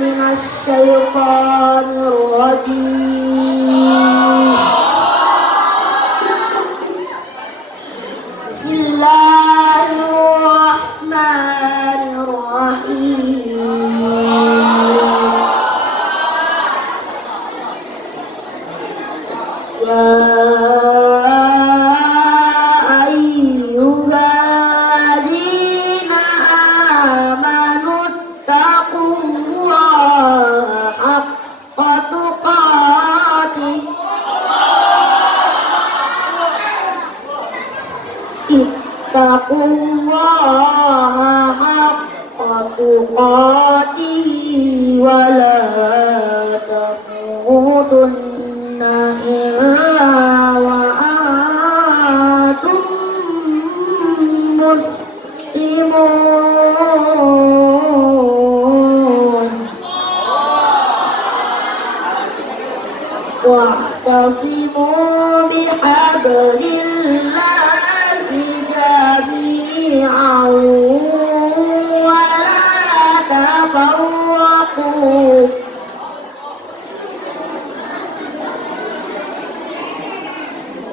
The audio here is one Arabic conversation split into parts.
من الشيطان الرجيم. بسم الله الرحمن الرحيم. يا أيها الذين آمنوا اتقوا الله حق تقاته اتقوا الله حق تقاته ولا تموتن إلا وأنتم مسلمون. واعتصموا بحبل الله جميعا ولا تفرقوا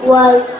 واذكروا